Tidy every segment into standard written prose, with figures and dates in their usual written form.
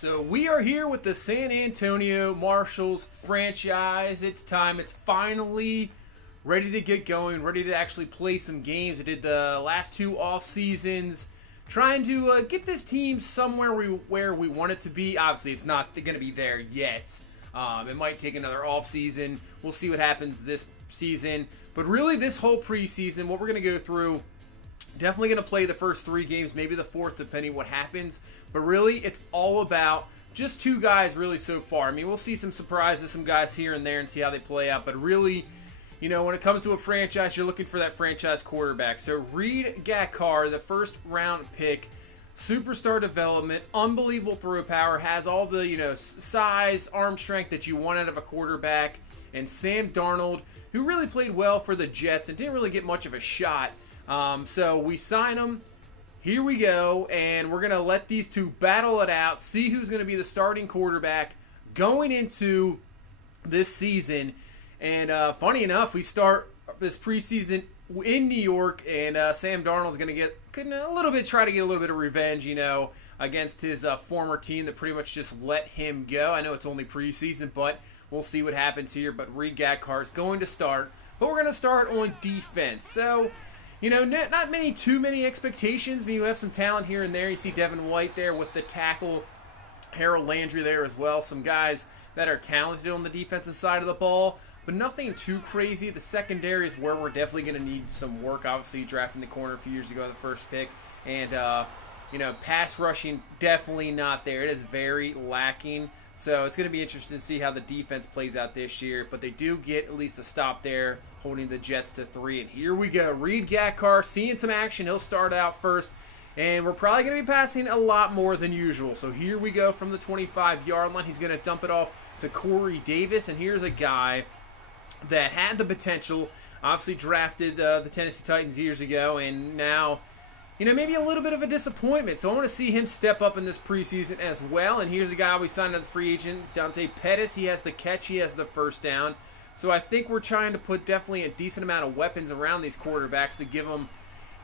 So we are here with the San Antonio Marshalls franchise. It's time. It's finally ready to get going, ready to actually play some games. I did the last two off seasons trying to get this team somewhere where we want it to be. Obviously, it's not going to be there yet. It might take another off season. We'll see what happens this season. But really, this whole preseason, what we're going to go through, definitely going to play the first 3 games, maybe the 4th, depending what happens. But really, it's all about just 2 guys really so far. I mean, we'll see some surprises, some guys here and there, and see how they play out. But really, you know, when it comes to a franchise, you're looking for that franchise quarterback. So Reed Gachkar, the first round pick, superstar development, unbelievable throw power, has all the, you know, size, arm strength that you want out of a quarterback. And Sam Darnold, who really played well for the Jets and didn't really get much of a shot. So we sign them. Here we go, and we're going to let these 2 battle it out, see who's going to be the starting quarterback going into this season. And funny enough, we start this preseason in New York, and Sam Darnold's going to get try to get a little bit of revenge, you know, against his former team that pretty much just let him go. I know it's only preseason, but we'll see what happens here. But Reed Gachkar is going to start, but we're going to start on defense. So, you know, not too many expectations. I mean, you have some talent here and there. You see Devin White there with the tackle. Harold Landry there as well. Some guys that are talented on the defensive side of the ball, but nothing too crazy. The secondary is where we're definitely going to need some work. Obviously, drafting the corner a few years ago, the first pick. And, you know, pass rushing, definitely not there. It is very lacking. So it's going to be interesting to see how the defense plays out this year. But they do get at least a stop there, holding the Jets to 3. And here we go. Reed Gachkar seeing some action. He'll start out first. And we're probably going to be passing a lot more than usual. So here we go from the 25-yard line. He's going to dump it off to Corey Davis. And here's a guy that had the potential. Obviously drafted the Tennessee Titans years ago. And now, you know, maybe a little bit of a disappointment. So I want to see him step up in this preseason as well. And here's a guy we signed as a free agent, Dante Pettis. He has the catch. He has the first down. So I think we're trying to put definitely a decent amount of weapons around these quarterbacks to give them,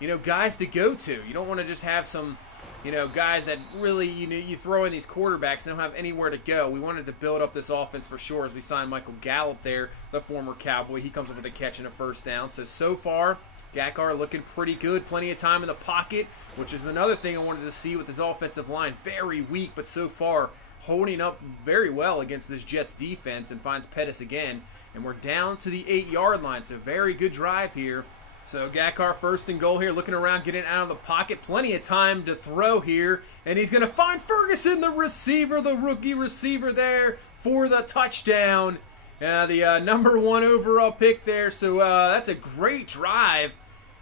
you know, guys to go to. You don't want to just have some, you know, guys that really, you know, you throw in these quarterbacks and don't have anywhere to go. We wanted to build up this offense for sure as we signed Michael Gallup there, the former Cowboy. He comes up with a catch and a first down. So far, Gachkar looking pretty good. Plenty of time in the pocket, which is another thing I wanted to see with his offensive line. Very weak, but so far holding up very well against this Jets defense, and finds Pettis again. And we're down to the 8-yard line, so very good drive here. So Gachkar first and goal here, looking around, getting out of the pocket. Plenty of time to throw here. And he's going to find Ferguson, the receiver, the rookie receiver there for the touchdown. The number 1 overall pick there. So that's a great drive.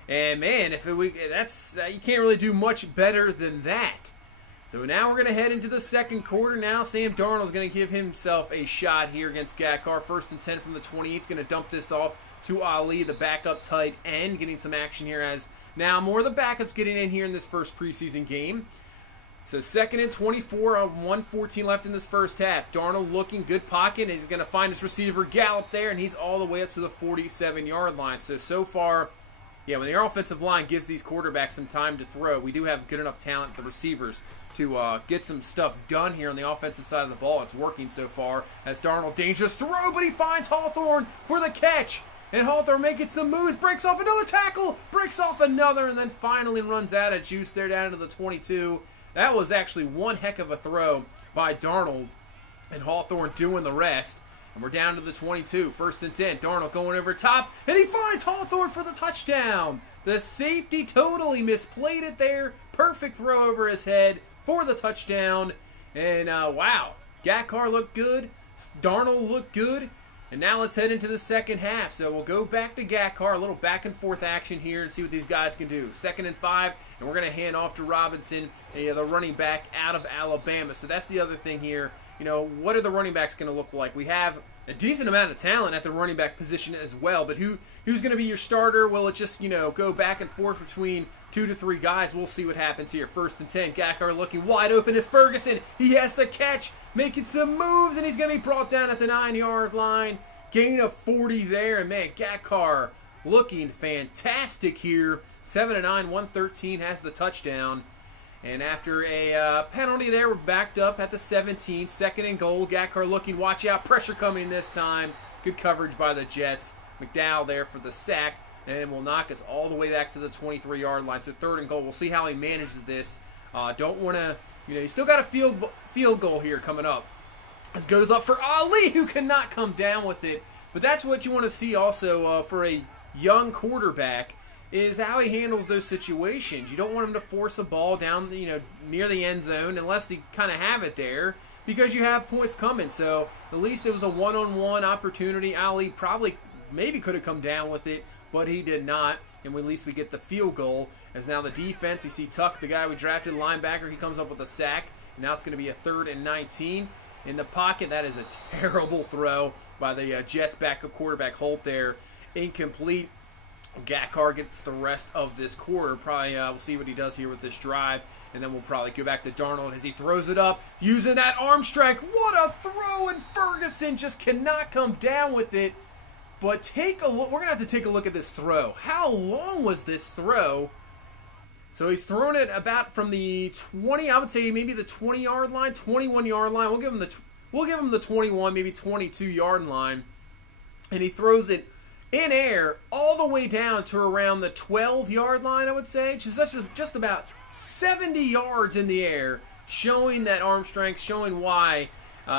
And man, you can't really do much better than that. So now we're going to head into the second quarter now. Sam Darnold is going to give himself a shot here against Gachkar. First and 10 from the 28. He's going to dump this off to Ali, the backup tight end, getting some action here as now more of the backups getting in here in this first preseason game. So second and 24 on 1:14 left in this first half. Darnold looking good pocket. He's going to find his receiver Gallup there, and he's all the way up to the 47-yard line. So far, yeah, when the offensive line gives these quarterbacks some time to throw, we do have good enough talent at the receivers to get some stuff done here on the offensive side of the ball. It's working so far as Darnold, dangerous throw, but he finds Hawthorne for the catch. And Hawthorne making some moves, breaks off another tackle, breaks off another, and then finally runs out of juice there down to the 22. That was actually one heck of a throw by Darnold, and Hawthorne doing the rest. And we're down to the 22, first and 10. Darnold going over top, and he finds Hawthorne for the touchdown. The safety totally misplayed it there. Perfect throw over his head for the touchdown. And wow, Gachkar looked good. Darnold looked good. And now let's head into the second half. So we'll go back to Gachkar, a little back and forth action here, and see what these guys can do. 2nd and 5, and we're going to hand off to Robinson, the running back out of Alabama. So that's the other thing here. You know, what are the running backs going to look like? We have a decent amount of talent at the running back position as well, but who's going to be your starter? Will it just, you know, go back and forth between 2 to 3 guys? We'll see what happens here. 1st and 10, Gachkar looking wide open is Ferguson. He has the catch, making some moves, and he's going to be brought down at the 9-yard line. Gain of 40 there, and man, Gachkar looking fantastic here. 7-9, 113 has the touchdown. And after a penalty there, we're backed up at the 17, 2nd and goal. Gachkar looking, watch out, pressure coming this time. Good coverage by the Jets. McDowell there for the sack, and will knock us all the way back to the 23-yard line. So 3rd and goal. We'll see how he manages this. Don't want to, you still got a field goal here coming up. This goes up for Ali, who cannot come down with it. But that's what you want to see also for a young quarterback, is how he handles those situations. You don't want him to force a ball down, near the end zone unless he kind of have it there, because you have points coming. So at least it was a one-on-one opportunity. Ali maybe could have come down with it, but he did not. And at least we get the field goal. As now the defense, you see Tuck, the guy we drafted, linebacker, he comes up with a sack. Now it's going to be a 3rd and 19 in the pocket. That is a terrible throw by the Jets backup quarterback. Holt there, incomplete. Gachkar gets the rest of this quarter. Probably we'll see what he does here with this drive, and then we'll probably go back to Darnold as he throws it up, using that arm strike. What a throw, and Ferguson just cannot come down with it. But take a look. We're going to have to take a look at this throw. How long was this throw? So he's thrown it about from the 20, I would say maybe the 20-yard line, 21-yard line. We'll give him the 21, maybe 22-yard line. And he throws it in air all the way down to around the 12-yard line, I would say. Just about 70 yards in the air, showing that arm strength, showing why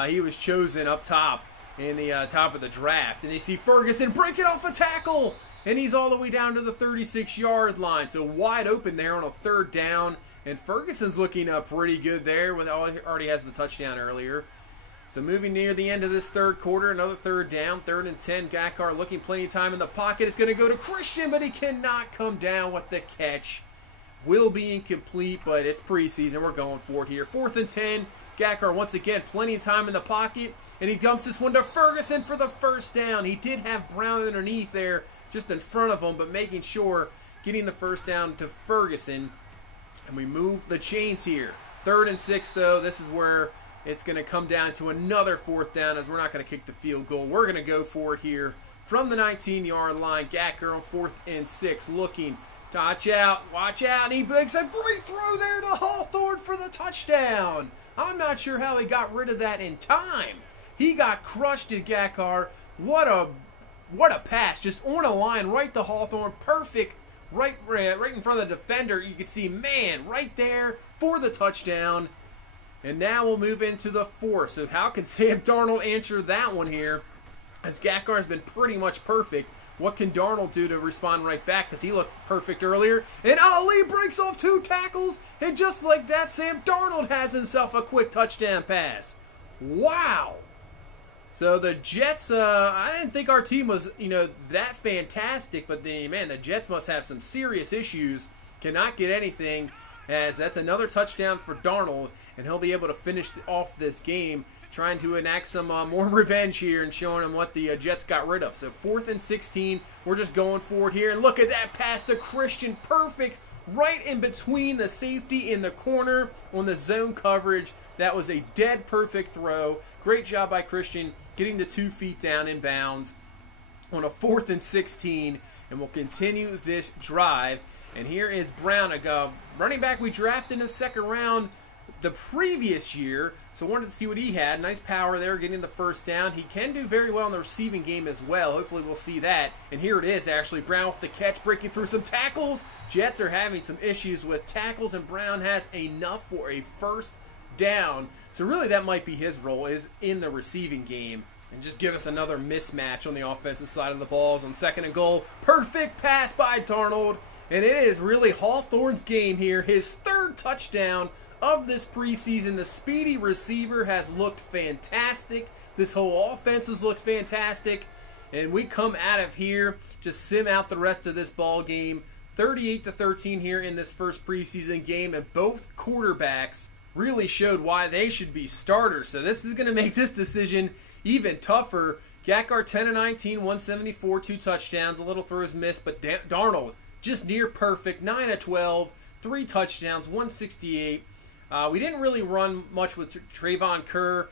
he was chosen up top in the top of the draft. And you see Ferguson break it off a tackle, and he's all the way down to the 36-yard line. So wide open there on a 3rd down, and Ferguson's looking up pretty good there. He already has the touchdown earlier. So moving near the end of this 3rd quarter, another 3rd down, 3rd and 10. Gachkar looking plenty of time in the pocket. It's going to go to Christian, but he cannot come down with the catch. Will be incomplete, but it's preseason. We're going for it here. 4th and 10. Gachkar once again, plenty of time in the pocket, and he dumps this one to Ferguson for the 1st down. He did have Brown underneath there, just in front of him, but making sure, getting the 1st down to Ferguson. And we move the chains here. 3rd and 6, though. This is where it's going to come down to another 4th down, as we're not going to kick the field goal. We're going to go for it here from the 19-yard line. Gachkar on 4th and 6, looking. Watch out, and he makes a great throw there to Hawthorne for the touchdown. I'm not sure how he got rid of that in time. He got crushed at Gachkar. What a pass, just on a line right to Hawthorne. Perfect, right in front of the defender. You can see, man, right there for the touchdown. And now we'll move into the 4th. So how can Sam Darnold answer that one here? As Gachkar has been pretty much perfect. What can Darnold do to respond right back? Because he looked perfect earlier. And Ali breaks off 2 tackles. And just like that, Sam Darnold has himself a quick touchdown pass. Wow. So the Jets, I didn't think our team was, that fantastic. But the Jets must have some serious issues. Cannot get anything, as that's another touchdown for Darnold. And he'll be able to finish off this game, trying to enact some more revenge here and showing them what the Jets got rid of. So 4th and 16, we're just going for it here. And look at that pass to Christian. Perfect, right in between the safety and the corner on the zone coverage. That was a dead perfect throw. Great job by Christian, getting the 2 feet down in bounds on a 4th and 16. And we'll continue this drive. And here is Brown, a running back we drafted in the 2nd round the previous year, so wanted to see what he had. Nice power there, getting the 1st down. He can do very well in the receiving game as well. Hopefully we'll see that. And here it is, actually. Brown with the catch, breaking through some tackles. Jets are having some issues with tackles, and Brown has enough for a 1st down. So really that might be his role, is in the receiving game. And just give us another mismatch on the offensive side of the balls on 2nd and goal. Perfect pass by Darnold. And it is really Hawthorne's game here. His 3rd touchdown of this preseason. The speedy receiver has looked fantastic. This whole offense has looked fantastic. And we come out of here, just sim out the rest of this ball game. 38-13 here in this first preseason game. And both quarterbacks really showed why they should be starters. So this is going to make this decision even tougher. Gachkar 10-19, 174, 2 touchdowns. A little throws missed, but Darnold just near perfect, 9-12, 3 touchdowns, 168. We didn't really run much with Trayvon Kerr.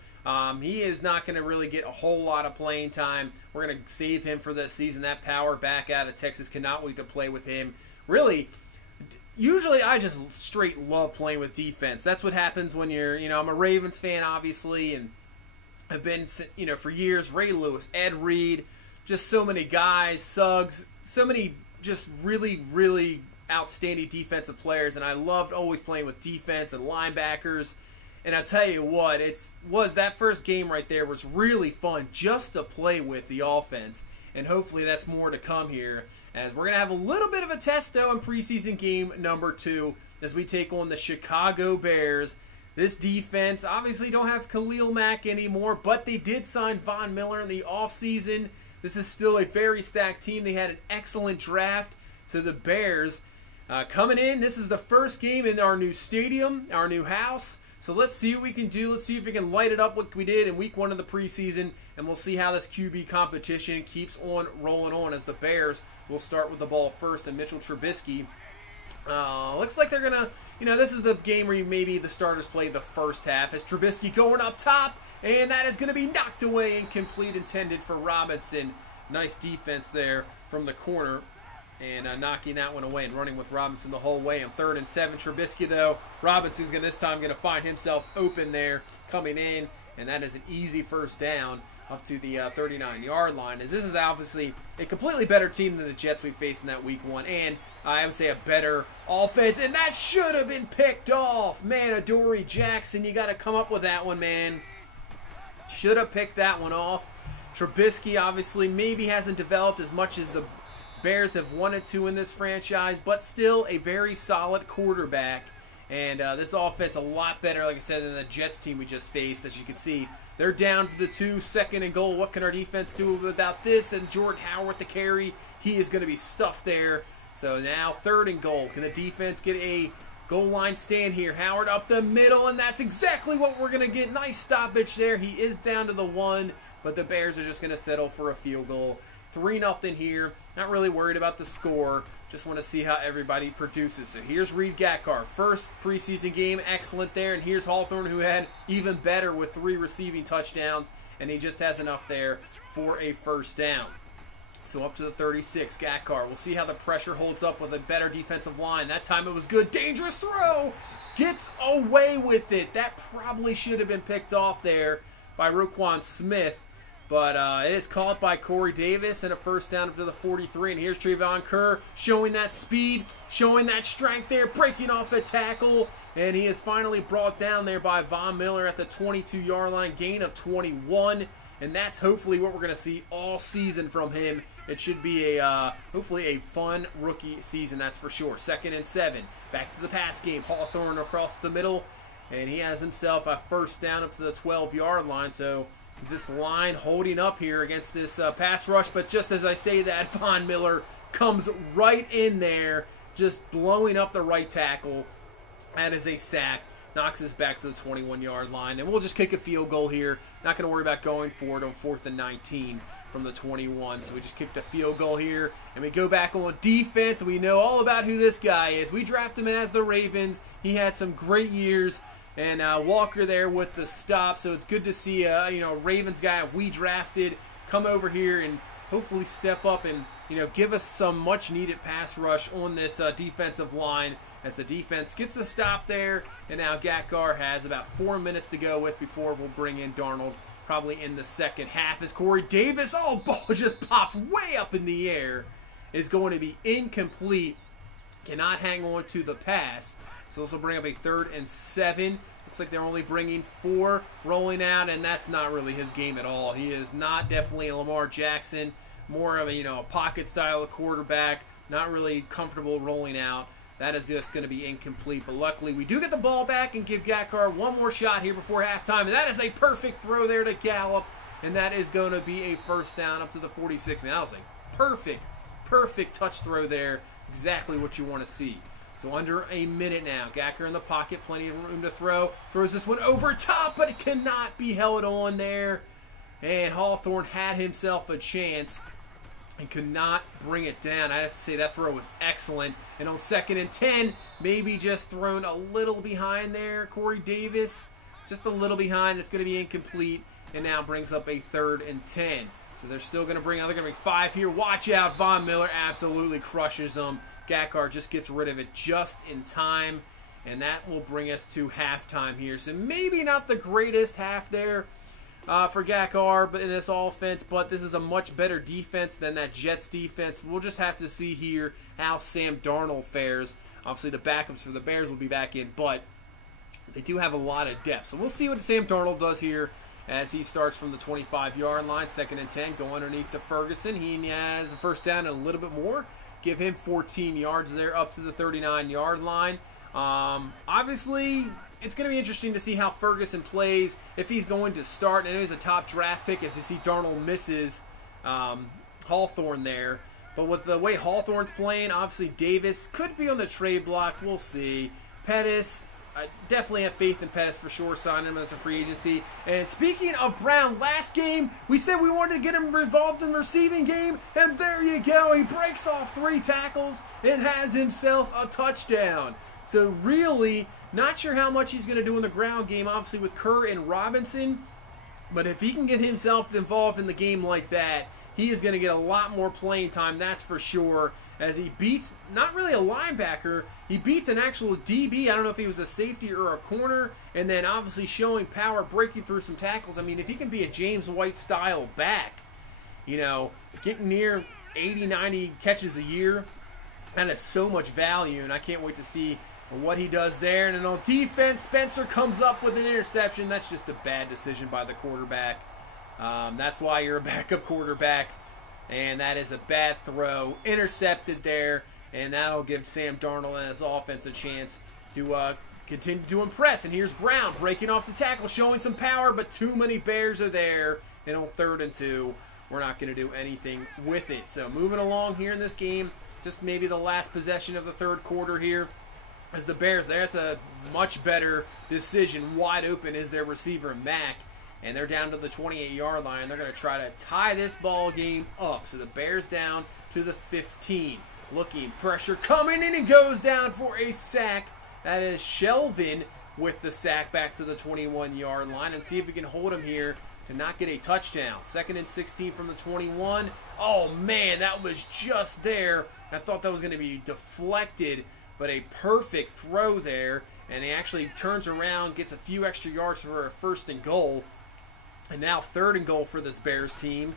He is not going to really get a whole lot of playing time. We're going to save him for this season. That power back out of Texas, cannot wait to play with him. Really, usually I just straight love playing with defense. That's what happens when you're, I'm a Ravens fan, obviously, and I've been, for years. Ray Lewis, Ed Reed, just so many guys, Suggs, so many just really, really outstanding defensive players, and I loved always playing with defense and linebackers. And I tell you what, that first game right there was really fun just to play with the offense, and hopefully that's more to come here, as we're going to have a little bit of a test, though, in preseason game number 2 as we take on the Chicago Bears. This defense obviously don't have Khalil Mack anymore, but they did sign Von Miller in the offseason. This is still a very stacked team. They had an excellent draft. So the Bears coming in, this is the first game in our new stadium, our new house. So let's see what we can do. Let's see if we can light it up like we did in week 1 of the preseason, and we'll see how this QB competition keeps on rolling on, as the Bears will start with the ball first, and Mitchell Trubisky. Looks like they're going to, this is the game where maybe the starters play the first half, as Trubisky going up top, and that is going to be knocked away, incomplete, intended for Robinson. Nice defense there from the corner. And knocking that one away and running with Robinson the whole way. On 3rd and 7, Trubisky, though, Robinson's this time going to find himself open there coming in. And that is an easy first down up to the 39-yard line. As this is obviously a completely better team than the Jets we faced in that week 1. And I would say a better offense. And that should have been picked off. Man, Adoree Jackson, you got to come up with that one, man. Should have picked that one off. Trubisky obviously maybe hasn't developed as much as the Bears have wanted to in this franchise, but still a very solid quarterback. And this offense a lot better, like I said, than the Jets team we just faced. As you can see, they're down to the 2, 2nd and goal. What can our defense do about this? And Jordan Howard with the carry. He is going to be stuffed there. So now 3rd and goal. Can the defense get a goal line stand here? Howard up the middle, and that's exactly what we're going to get. Nice stoppage there. He is down to the 1, but the Bears are just going to settle for a field goal. 3-0 here. Not really worried about the score. Just want to see how everybody produces. So here's Reed Gachkar. First preseason game, excellent there. And here's Hawthorne, who had even better with 3 receiving touchdowns. And he just has enough there for a first down. So up to the 36, Gachkar. We'll see how the pressure holds up with a better defensive line. That time it was good. Dangerous throw. Gets away with it. That probably should have been picked off there by Roquan Smith. But it is caught by Corey Davis, and a first down up to the 43. And here's Trevon Kerr showing that speed, showing that strength there, breaking off a tackle. And he is finally brought down there by Von Miller at the 22-yard line, gain of 21. And that's hopefully what we're going to see all season from him. It should be hopefully a fun rookie season, that's for sure. 2nd and 7. Back to the pass game. Hawthorne across the middle. And he has himself a first down up to the 12-yard line. So this line holding up here against this pass rush, but just as I say that, Von Miller comes right in there, just blowing up the right tackle. That is a sack. Knocks us back to the 21-yard line, and we'll just kick a field goal here. Not going to worry about going for it on 4th and 19 from the 21. So we just kick the field goal here, and we go back on defense. We know all about who this guy is. We draft him in as the Ravens. He had some great years. And Walker there with the stop, so it's good to see a Ravens guy we drafted come over here and hopefully step up and give us some much needed pass rush on this defensive line, as the defense gets a stop there. And now Gachkar has about 4 minutes to go with before we'll bring in Darnold probably in the second half, as Corey Davis, ball just popped way up in the air, is going to be incomplete. Cannot hang on to the pass. So this will bring up a 3rd and 7. Looks like they're only bringing 4 rolling out, and that's not really his game at all. He is not definitely a Lamar Jackson, more of a pocket style of quarterback, not really comfortable rolling out. That is just going to be incomplete. But luckily, we do get the ball back and give Gachkar one more shot here before halftime. And that is a perfect throw there to Gallup, and that is going to be a first down up to the 46. Man, that was a perfect touch throw there. Exactly what you want to see. So under a minute now. Gachkar in the pocket, plenty of room to throw. Throws this one over top, but it cannot be held on there. And Hawthorne had himself a chance and could not bring it down. I have to say that throw was excellent. And on 2nd and 10, maybe just thrown a little behind there. Corey Davis, just a little behind. It's going to be incomplete, and now brings up a 3rd and 10. So they're still going to bring out, they're going to bring 5 here. Watch out, Von Miller absolutely crushes them. Gachkar just gets rid of it just in time, and that will bring us to halftime here. So maybe not the greatest half there for Gachkar but in this offense, but this is a much better defense than that Jets defense. We'll just have to see here how Sam Darnold fares. Obviously, the backups for the Bears will be back in, but they do have a lot of depth. So we'll see what Sam Darnold does here as he starts from the 25-yard line. 2nd and 10, go underneath to Ferguson. He has a first down and a little bit more. Give him 14 yards there up to the 39-yard line. Obviously, it's going to be interesting to see how Ferguson plays, if he's going to start. I know he's a top draft pick, as you see Darnold misses Hawthorne there. But with the way Hawthorne's playing, obviously Davis could be on the trade block. We'll see. Pettis, I definitely have faith in Pettis for sure, signing him as a free agency. And speaking of Brown, last game, we said we wanted to get him involved in the receiving game, and there you go. He breaks off 3 tackles and has himself a touchdown. So really, not sure how much he's going to do in the ground game, obviously with Kerr and Robinson. But if he can get himself involved in the game like that, he is going to get a lot more playing time, that's for sure, as he beats, not really a linebacker, he beats an actual DB. I don't know if he was a safety or a corner, and then obviously showing power, breaking through some tackles. I mean, if he can be a James White-style back, you know, getting near 80, 90 catches a year, that is so much value, and I can't wait to see what he does there. And then on defense, Spencer comes up with an interception. That's just a bad decision by the quarterback. That's why you're a backup quarterback, and that is a bad throw. Intercepted there, and that'll give Sam Darnold and his offense a chance to continue to impress. And here's Brown breaking off the tackle, showing some power, but too many Bears are there. And on 3rd and 2, we're not going to do anything with it. So moving along here in this game, just maybe the last possession of the 3rd quarter here. As the Bears, that's a much better decision. Wide open is their receiver, Mack. And they're down to the 28-yard line. They're going to try to tie this ball game up. So the Bears down to the 15. Looking, pressure coming in, and goes down for a sack. That is Shelvin with the sack back to the 21-yard line. And see if we can hold him here to not get a touchdown. 2nd and 16 from the 21. Oh, man, that was just there. I thought that was going to be deflected, but a perfect throw there. And he actually turns around, gets a few extra yards for a 1st and goal. And now 3rd and goal for this Bears team.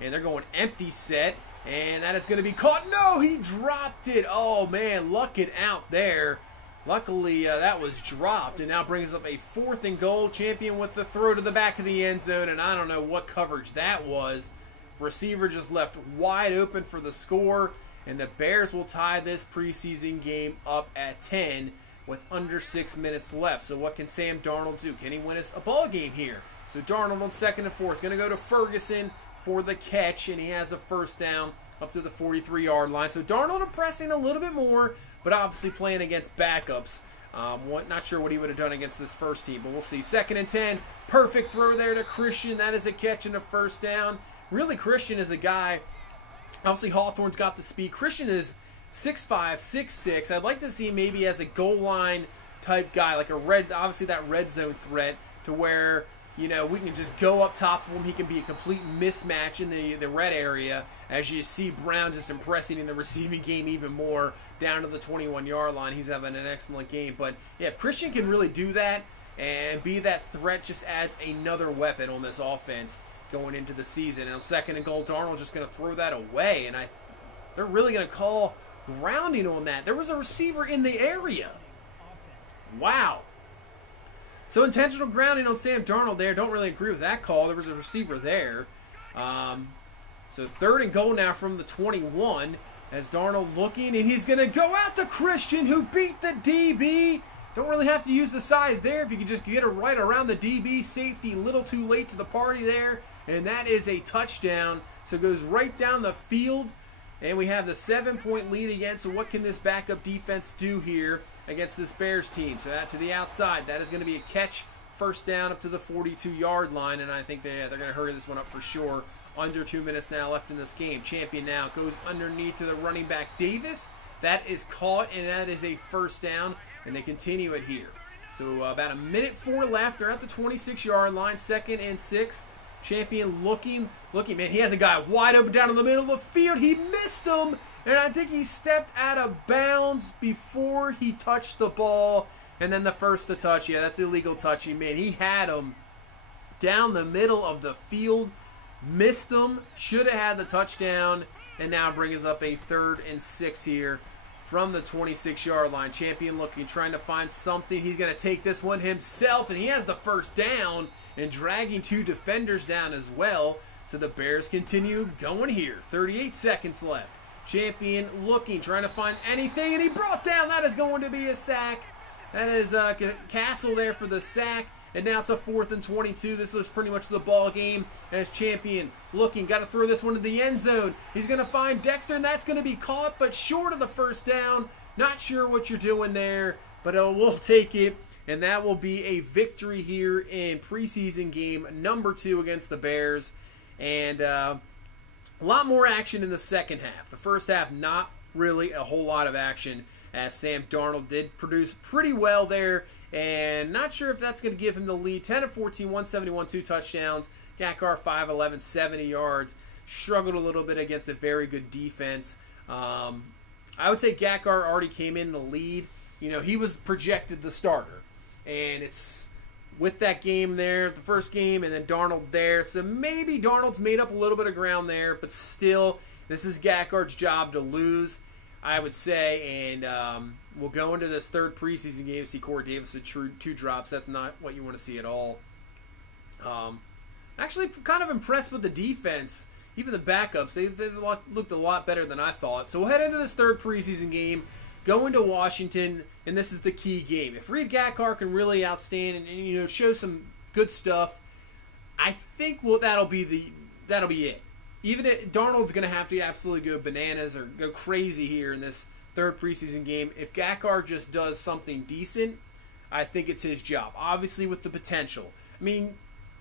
And they're going empty set. And that is going to be caught. No, he dropped it. Oh, man, lucking out there. Luckily, that was dropped. And now brings up a 4th and goal. Champion with the throw to the back of the end zone. And I don't know what coverage that was. Receiver just left wide open for the score. And the Bears will tie this preseason game up at 10 with under 6 minutes left. So what can Sam Darnold do? Can he win us a ball game here? So Darnold on 2nd and 4 is going to go to Ferguson for the catch, and he has a 1st down up to the 43-yard line. So Darnold impressing a little bit more, but obviously playing against backups. Not sure what he would have done against this first team, but we'll see. 2nd and 10, perfect throw there to Christian. That is a catch and a 1st down. Really, Christian is a guy, obviously Hawthorne's got the speed. Christian is 6'5", 6'6". I'd like to see maybe as a goal line type guy, like obviously that red zone threat, to where, you know, we can just go up top of him. He can be a complete mismatch in the red area, as you see Brown just impressing in the receiving game even more down to the 21-yard line. He's having an excellent game. But, yeah, if Christian can really do that and be that threat, just adds another weapon on this offense going into the season. And on 2nd and goal, Darnold just going to throw that away. And they're really going to call grounding on that. There was a receiver in the area. Wow. So intentional grounding on Sam Darnold there. Don't really agree with that call. There was a receiver there. So 3rd and goal now from the 21 as Darnold looking, and he's going to go out to Christian, who beat the DB. Don't really have to use the size there. If you can just get it right around the DB, safety a little too late to the party there. And that is a touchdown. So it goes right down the field. And we have the 7-point lead again. So what can this backup defense do here against this Bears team? So that to the outside. That is going to be a catch, 1st down up to the 42-yard line. And I think they're going to hurry this one up for sure. Under 2 minutes now left in this game. Champion now goes underneath to the running back Davis. That is caught, and that is a 1st down. And they continue it here. So about 1:04 left. They're at the 26-yard line. 2nd and 6. Champion looking, man, he has a guy wide open down in the middle of the field. He missed him, and I think he stepped out of bounds before he touched the ball. And then the first to touch, yeah, that's illegal touching, man. He had him down the middle of the field, missed him, should have had the touchdown, and now brings us up a 3rd and 6 here from the 26-yard line. Champion looking, trying to find something. He's going to take this one himself, and he has the first down and dragging 2 defenders down as well. So the Bears continue going here. 38 seconds left. Champion looking, trying to find anything, and he brought down. That is going to be a sack. That is Castle there for the sack. And now it's a 4th and 22. This was pretty much the ball game as Champion looking. Got to throw this one to the end zone. He's going to find Dexter, and that's going to be caught, but short of the first down. Not sure what you're doing there, but we'll take it. And that will be a victory here in preseason game number 2 against the Bears. And a lot more action in the second half. The first half, not really a whole lot of action, as Sam Darnold did produce pretty well there. And not sure if that's going to give him the lead. 10 of 14, 171, 2 touchdowns. Gachkar 5'11", 70 yards. Struggled a little bit against a very good defense. I would say Gachkar already came in the lead. You know, he was projected the starter. And it's with that game there, the first game, and then Darnold there. So maybe Darnold's made up a little bit of ground there. But still, this is Gachkar's job to lose, I would say. And we'll go into this 3rd preseason game, see Corey Davis with 2 drops. That's not what you want to see at all. Actually, kind of impressed with the defense. Even the backups, they've looked a lot better than I thought. So we'll head into this 3rd preseason game, go into Washington, and this is the key game. If Reed Gachkar can really outstand and you know, show some good stuff, I think that'll be it. Even if Darnold's going to have to absolutely go bananas or go crazy here in this 3rd preseason game. If Gachkar just does something decent, I think it's his job. Obviously with the potential. I mean,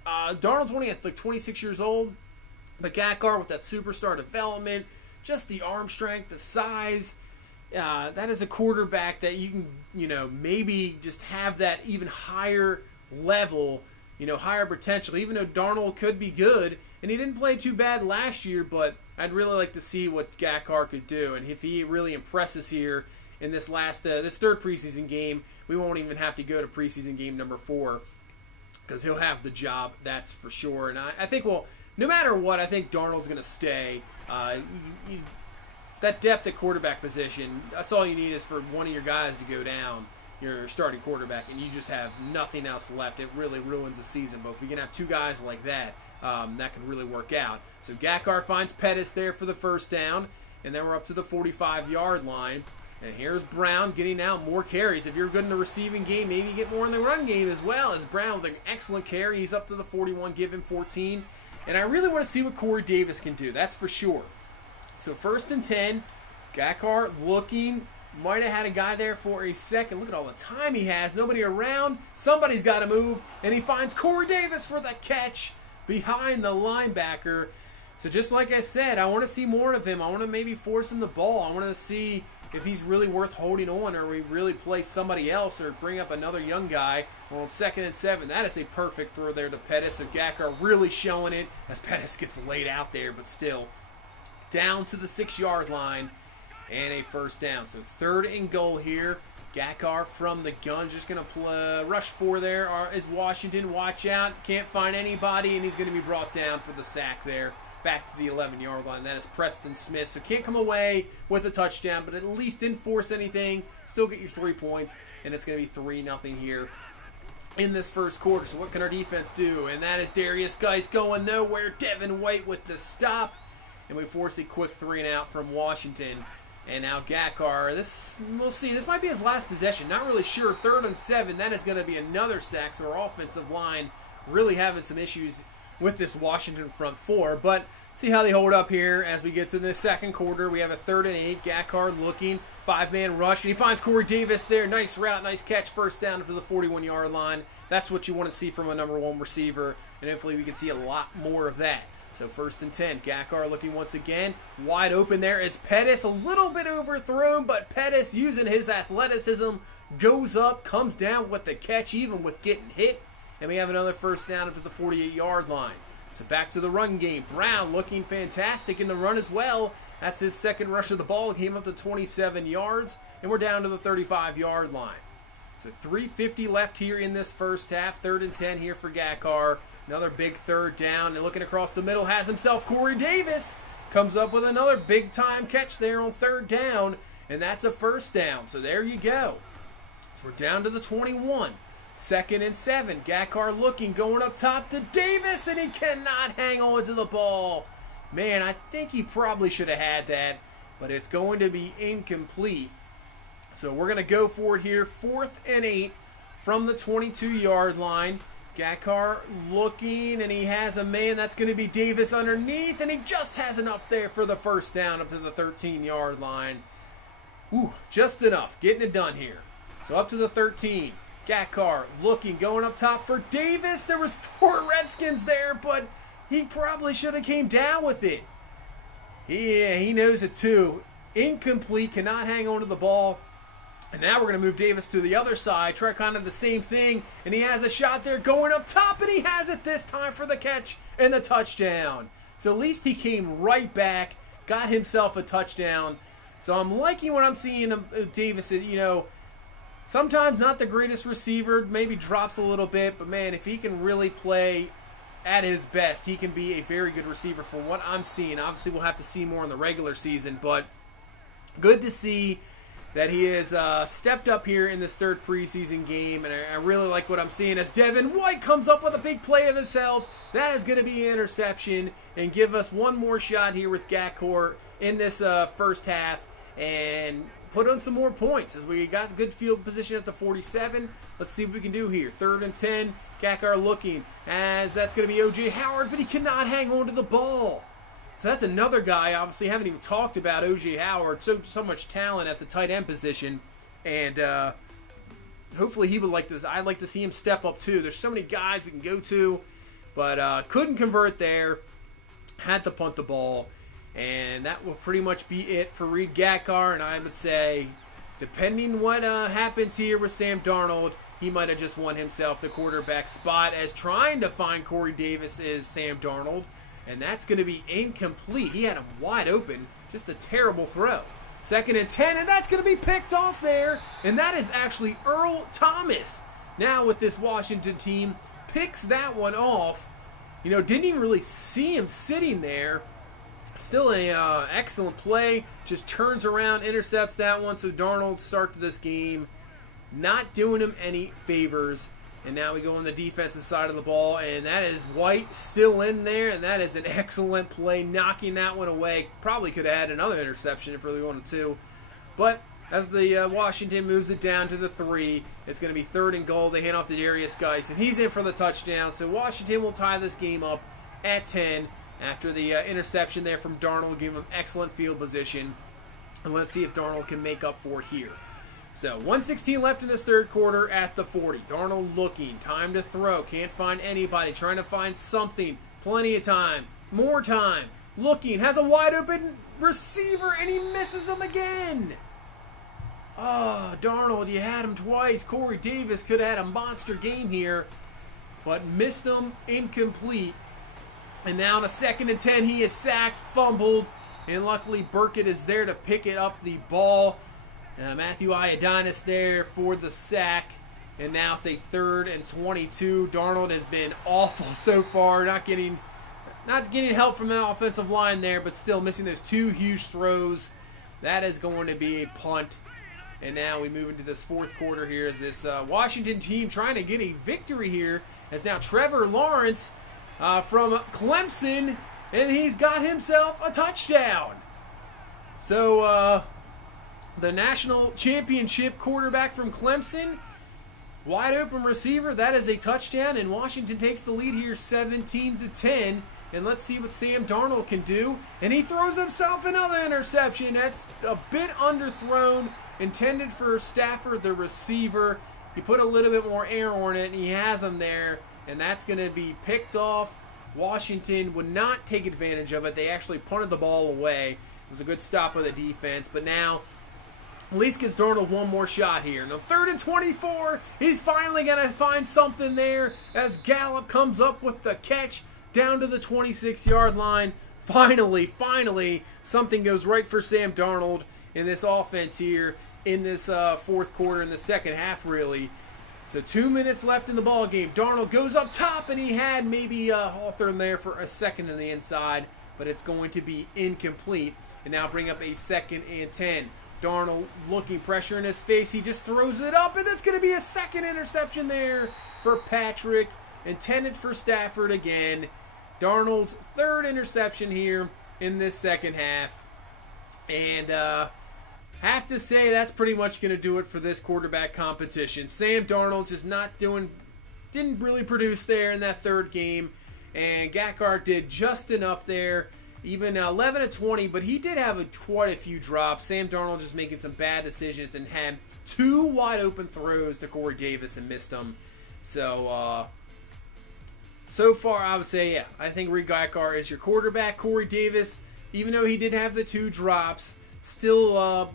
Darnold's only at like 26 years old, but Gachkar with that superstar development, just the arm strength, the size, that is a quarterback that you can, you know, maybe just have that even higher level, you know, higher potential. Even though Darnold could be good, and he didn't play too bad last year, but I'd really like to see what Gachkar could do. And if he really impresses here in this this 3rd preseason game, we won't even have to go to preseason game number 4 because he'll have the job, that's for sure. And I think, well, no matter what, I think Darnold's going to stay. That depth at quarterback position, that's all you need is for one of your guys to go down, your starting quarterback, and you just have nothing else left. It really ruins the season. But if we can have 2 guys like that, that can really work out. So Gachkar finds Pettis there for the first down, and then we're up to the 45-yard line. And here's Brown getting out more carries. If you're good in the receiving game, maybe you get more in the run game as well. As Brown with an excellent carry, he's up to the 41, give him 14. And I really want to see what Corey Davis can do, that's for sure. So 1st and 10, Gachkar looking, might have had a guy there for a second. Look at all the time he has, nobody around. Somebody's got to move, and he finds Corey Davis for the catch behind the linebacker. So just like I said, I want to see more of him. I want to maybe force him the ball. I want to see if he's really worth holding on, or we really play somebody else or bring up another young guy. Well, on 2nd and 7, that is a perfect throw there to Pettis. So Gachkar really showing it as Pettis gets laid out there, but still down to the 6-yard line and a first down. So 3rd and goal here. Gachkar from the gun, just going to rush 4 there is Washington. Watch out, can't find anybody, and he's going to be brought down for the sack there. Back to the 11-yard line. That is Preston Smith. So can't come away with a touchdown, but at least didn't force anything. Still get your 3 points, and it's going to be 3-0 here in this first quarter. So what can our defense do? And that is Darius Geis going nowhere. Devin White with the stop. And we force a quick 3-and-out from Washington. And now Gachkar, we'll see. This might be his last possession. Not really sure. 3rd and 7. That is going to be another sack. So our offensive line really having some issues with this Washington front 4. But see how they hold up here as we get to the 2nd quarter. We have a 3rd and 8. Gachkar looking. 5-man rush. And he finds Corey Davis there. Nice route. Nice catch. First down up to the 41-yard line. That's what you want to see from a number 1 receiver. And hopefully we can see a lot more of that. So 1st and 10. Gachkar looking once again. Wide open there is Pettis. A little bit overthrown, but Pettis using his athleticism goes up, comes down with the catch, even with getting hit. And we have another first down up to the 48-yard line. So back to the run game. Brown looking fantastic in the run as well. That's his second rush of the ball. Came up to 27 yards, and we're down to the 35-yard line. So 3:50 left here in this first half. 3rd and 10 here for Gachkar. Another big third down. And looking across the middle has himself Corey Davis. Comes up with another big-time catch there on 3rd down, and that's a first down. So there you go. So we're down to the 21. 2nd and 7. Gachkar looking, going up top to Davis, and he cannot hang on to the ball. Man, I think he probably should have had that, but it's going to be incomplete. So we're going to go for it here. 4th and 8 from the 22-yard line. Gachkar looking, and he has a man. That's going to be Davis underneath, and he just has enough there for the first down up to the 13-yard line. Ooh, just enough. Getting it done here. So up to the 13. Gachkar looking, going up top for Davis. There was 4 Redskins there, but he probably should have came down with it. Yeah, he knows it too. Incomplete, cannot hang on to the ball. And now we're going to move Davis to the other side, try kind of the same thing, and he has a shot there going up top, and he has it this time for the catch and the touchdown. So at least he came right back, got himself a touchdown. So I'm liking what I'm seeing of Davis. You know, sometimes not the greatest receiver, maybe drops a little bit, but man, if he can really play at his best, he can be a very good receiver from what I'm seeing. Obviously, we'll have to see more in the regular season, but good to see that he has stepped up here in this 3rd preseason game, and I really like what I'm seeing as Devin White comes up with a big play of himself. That is going to be an interception and give us one more shot here with Gachkar in this first half and put on some more points as we got good field position at the 47. Let's see what we can do here. 3rd and 10, Gachkar looking as that's going to be O.J. Howard, but he cannot hang on to the ball. So that's another guy, obviously, haven't even talked about O.J. Howard. So much talent at the tight end position. And hopefully he would like this. I'd like to see him step up too. There's so many guys we can go to, but couldn't convert there. Had to punt the ball. And that will pretty much be it for Reed Gachkar. And I would say, depending what happens here with Sam Darnold, he might have just won himself the quarterback spot, as trying to find Corey Davis is Sam Darnold. And that's going to be incomplete. He had him wide open. Just a terrible throw. 2nd and 10, and that's going to be picked off there. And that is actually Earl Thomas. Now with this Washington team, picks that one off. You know, didn't even really see him sitting there. Still a excellent play. Just turns around, intercepts that one. So Darnold start to this game not doing him any favors. And now we go on the defensive side of the ball, and that is White still in there, and that is an excellent play, knocking that one away. Probably could have had another interception if really wanted to. But as the Washington moves it down to the 3, it's going to be 3rd and goal. They hand off to Darius Geis, and he's in for the touchdown. So Washington will tie this game up at 10 after the interception there from Darnold, giving him excellent field position. And let's see if Darnold can make up for it here. So 1:16 left in this 3rd quarter at the 40. Darnold looking, time to throw, can't find anybody, trying to find something, plenty of time, more time, looking, has a wide open receiver, and he misses him again. Oh, Darnold, you had him twice. Corey Davis could have had a monster game here, but missed him, incomplete. And now on a 2nd and 10, he is sacked, fumbled, and luckily Burkett is there to pick it up the ball. Matthew Ioannidis there for the sack, and now it's a 3rd and 22. Darnold has been awful so far, not getting help from the offensive line there, but still missing those 2 huge throws. That is going to be a punt. And now we move into this 4th quarter here as this Washington team trying to get a victory here, as now Trevor Lawrence from Clemson, and he's got himself a touchdown. So the national championship quarterback from Clemson, wide open receiver, that is a touchdown, and Washington takes the lead here 17-10. And let's see what Sam Darnold can do. And he throws himself another interception. That's a bit underthrown, intended for Stafford, the receiver. He put a little bit more air on it, and he has him there, and that's going to be picked off. Washington would not take advantage of it. They actually punted the ball away. It was a good stop by the defense, but now at least gives Darnold one more shot here. Now 3rd and 24, he's finally going to find something there as Gallup comes up with the catch. down to the 26-yard line. Finally, something goes right for Sam Darnold in this offense here in this fourth quarter, in the second half, really. So 2 minutes left in the ball game. Darnold goes up top, and he had maybe Hawthorne there for a second on the inside, but it's going to be incomplete. And now bring up a 2nd and 10. Darnold looking, pressure in his face. He just throws it up, and that's going to be a second interception there for Patrick, intended for Stafford again. Darnold's 3rd interception here in this second half. And have to say that's pretty much going to do it for this quarterback competition. Sam Darnold just didn't really produce there in that 3rd game. And Gachkar did just enough there. Even 11 of 20, but he did have quite a few drops. Sam Darnold just making some bad decisions and had 2 wide open throws to Corey Davis and missed them. So, so far I would say, yeah, I think Reed Gachkar is your quarterback. Corey Davis, even though he did have the 2 drops, still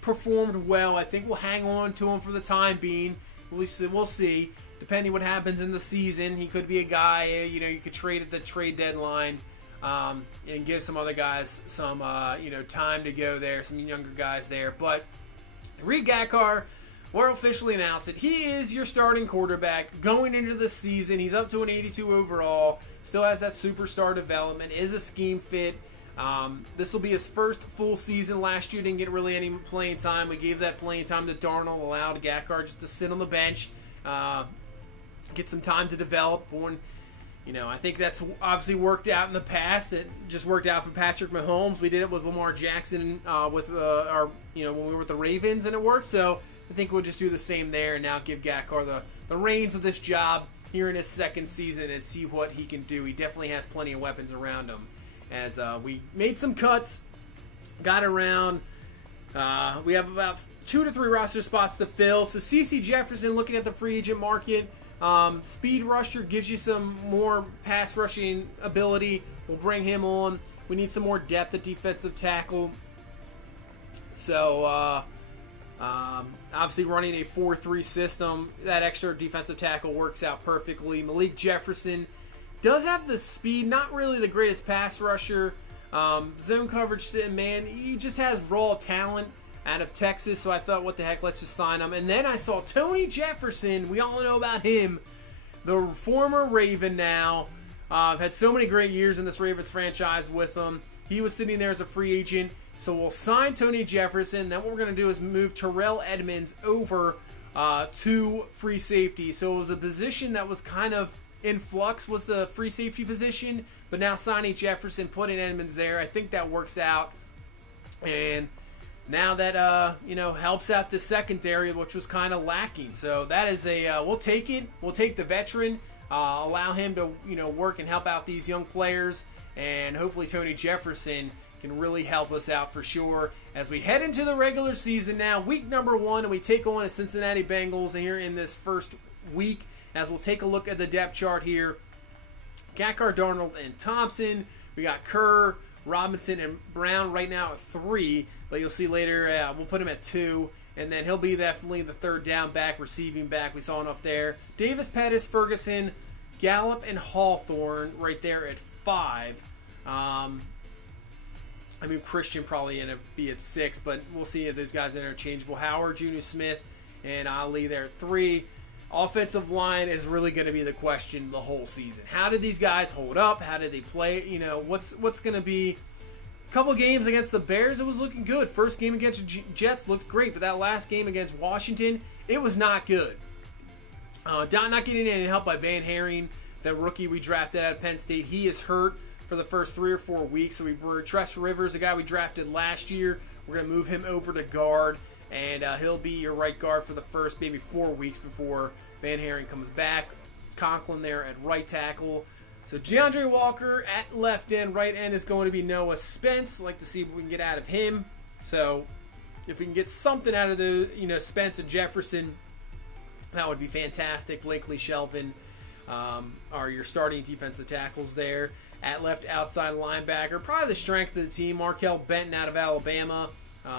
performed well. I think we'll hang on to him for the time being. We'll see. Depending what happens in the season, he could be a guy, you could trade at the trade deadline. And give some other guys some, time to go there, some younger guys there. But Reed Gachkar, we're officially announced it. He is your starting quarterback going into the season. He's up to an 82 overall. Still has that superstar development. Is a scheme fit. This will be his first full season. Last year didn't get really any playing time. We gave that playing time to Darnold, allowed Gachkar just to sit on the bench, get some time to develop. I think that's obviously worked out in the past. It just worked out for Patrick Mahomes. We did it with Lamar Jackson with when we were with the Ravens, and it worked. So I think we'll just do the same there and now give Gachkar the reins of this job here in his 2nd season and see what he can do. He definitely has plenty of weapons around him. As we made some cuts, got around. We have about 2 to 3 roster spots to fill. So CeCe Jefferson, looking at the free agent market. Speed rusher, gives you some more pass rushing ability. We'll bring him on. We need some more depth at defensive tackle. So, obviously running a 4-3 system, that extra defensive tackle works out perfectly. Malik Jefferson does have the speed, not really the greatest pass rusher. Zone coverage, man, he just has raw talent out of Texas, so I thought, what the heck, let's just sign him. And then I saw Tony Jefferson. We all know about him, the former Raven now. I've had so many great years in this Ravens franchise with him. He was sitting there as a free agent, so we'll sign Tony Jefferson. Then what we're going to do is move Terrell Edmunds over to free safety. So it was a position that was kind of in flux, was the free safety position, but now signing Jefferson, putting Edmunds there, I think that works out. And now that, helps out the secondary, which was kind of lacking. So that is we'll take it. We'll take the veteran, allow him to, work and help out these young players. And hopefully Tony Jefferson can really help us out for sure. As we head into the regular season now, week number 1, and we take on the Cincinnati Bengals here in this first week. As we'll take a look at the depth chart here. Gachkar, Darnold, and Thompson. We got Kerr, Robinson, and Brown right now at 3, but you'll see later we'll put him at 2, and then he'll be definitely the 3rd down back, receiving back. We saw enough there. Davis, Pettis, Ferguson, Gallup, and Hawthorne right there at 5. Christian probably going to be at 6, but we'll see if those guys are interchangeable. Howard, Junior Smith, and Ali there at 3. Offensive line is really going to be the question the whole season. How did these guys hold up? How did they play? What's going to be? A couple games against the Bears, it was looking good. First game against the Jets looked great, but that last game against Washington, it was not good. Not getting any help by Van Herring, the rookie we drafted out of Penn State. He is hurt for the first 3 or 4 weeks. So Tress Rivers, the guy we drafted last year, we're going to move him over to guard. And he'll be your right guard for the first maybe 4 weeks before Van Herring comes back. Conklin there at right tackle. So DeAndre Walker at left end. Right end is going to be Noah Spence. Like to see what we can get out of him. So if we can get something out of the Spence and Jefferson, that would be fantastic. Blakely Shelvin are your starting defensive tackles there. At left outside linebacker, probably the strength of the team. Markel Benton out of Alabama.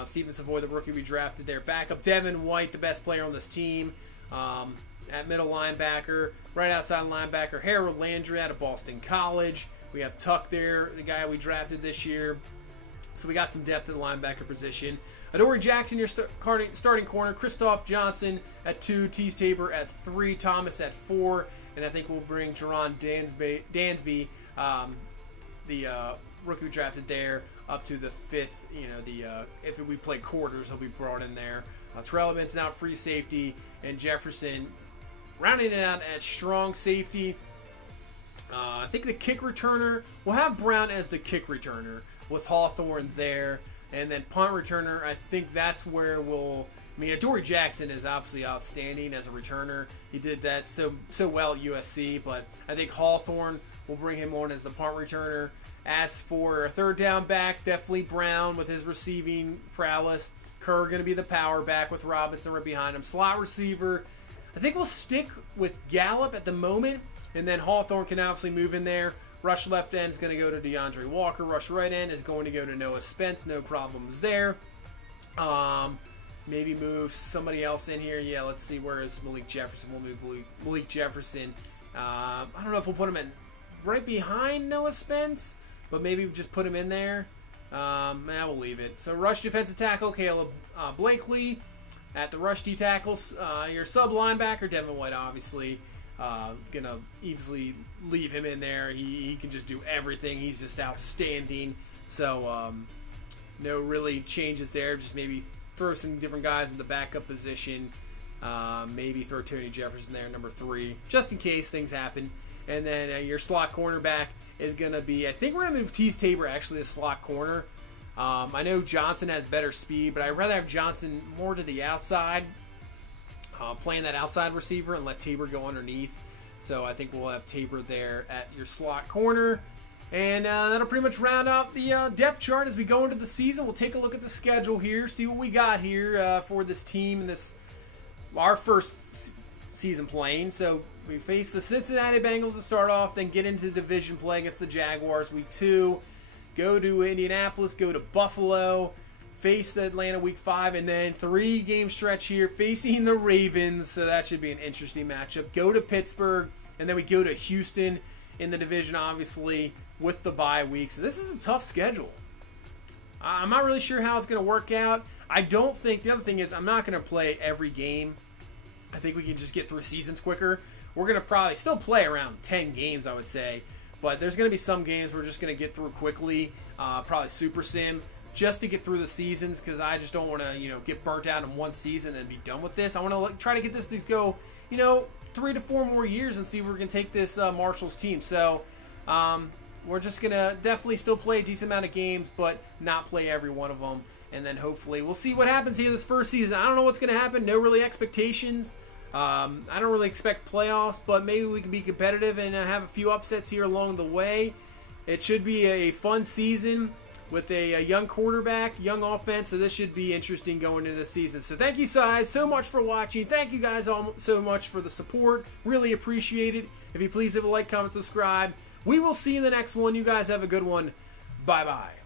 Steven Savoy, the rookie we drafted there. Backup Devin White, the best player on this team. at middle linebacker. Right outside linebacker, Harold Landry out of Boston College. We have Tuck there, the guy we drafted this year. So we got some depth at the linebacker position. Adoree Jackson, your starting corner. Christoph Johnson at 2. Tease Tabor at 3. Thomas at 4. And I think we'll bring Jerron Dansby, the rookie we drafted there, up to the 5th. You know, if we play quarters, he'll be brought in there. Terrell Edmonds out free safety, and Jefferson rounding it out at strong safety. I think the kick returner, we'll have Brown as the kick returner with Hawthorne there. And then punt returner, I think that's where we'll... I mean, Adoree Jackson is obviously outstanding as a returner. He did that so well at USC, but I think Hawthorne will bring him on as the punt returner. As for a third down back, definitely Brown with his receiving prowess. Kerr going to be the power back with Robinson right behind him. Slot receiver, I think we'll stick with Gallup at the moment, and then Hawthorne can obviously move in there. Rush left end is going to go to DeAndre Walker. Rush right end is going to go to Noah Spence. No problems there. Maybe move somebody else in here. Yeah, let's see. Where is Malik Jefferson? We'll move Malik Jefferson. I don't know if we'll put him in right behind Noah Spence, but maybe just put him in there. We'll leave it. So rush defensive tackle, Caleb Blakely. At the rush D tackles, your sub linebacker, Devin White, obviously. Gonna easily leave him in there. He can just do everything. He's just outstanding. So no really changes there. Just maybe throw some different guys in the backup position. Maybe throw Tony Jefferson there, number 3, just in case things happen. And then your slot cornerback is gonna be, I think we're gonna move Tease Tabor actually to slot corner. I know Johnson has better speed, but I'd rather have Johnson more to the outside, playing that outside receiver, and let Tabor go underneath. So I think we'll have Tabor there at your slot corner. And that'll pretty much round out the depth chart as we go into the season. We'll take a look at the schedule here, see what we got here for this team and our first season playing. So we face the Cincinnati Bengals to start off, then get into division play against the Jaguars week 2. Go to Indianapolis, go to Buffalo, face the Atlanta week 5, and then 3-game stretch here facing the Ravens. So that should be an interesting matchup. Go to Pittsburgh, and then we go to Houston in the division, obviously, with the bye week. So this is a tough schedule. I'm not really sure how it's going to work out. I don't think, the other thing is, I'm not going to play every game. I think we can just get through seasons quicker. We're going to probably still play around 10 games, I would say. But there's going to be some games we're just going to get through quickly, probably Super Sim, just to get through the seasons, because I just don't want to, get burnt out in one season and be done with this. I want to try to get this to go, 3 to 4 more years and see if we can take this Marshall's team. So we're just going to definitely still play a decent amount of games, but not play every one of them. And then hopefully we'll see what happens here this first season. I don't know what's going to happen. No really expectations. I don't really expect playoffs, but maybe we can be competitive and have a few upsets here along the way. It should be a fun season with a young quarterback, young offense, so this should be interesting going into the season. So thank you guys so much for watching. Thank you guys all so much for the support. Really appreciate it. If you please leave a like, comment, subscribe. We will see you in the next one. You guys have a good one. Bye-bye.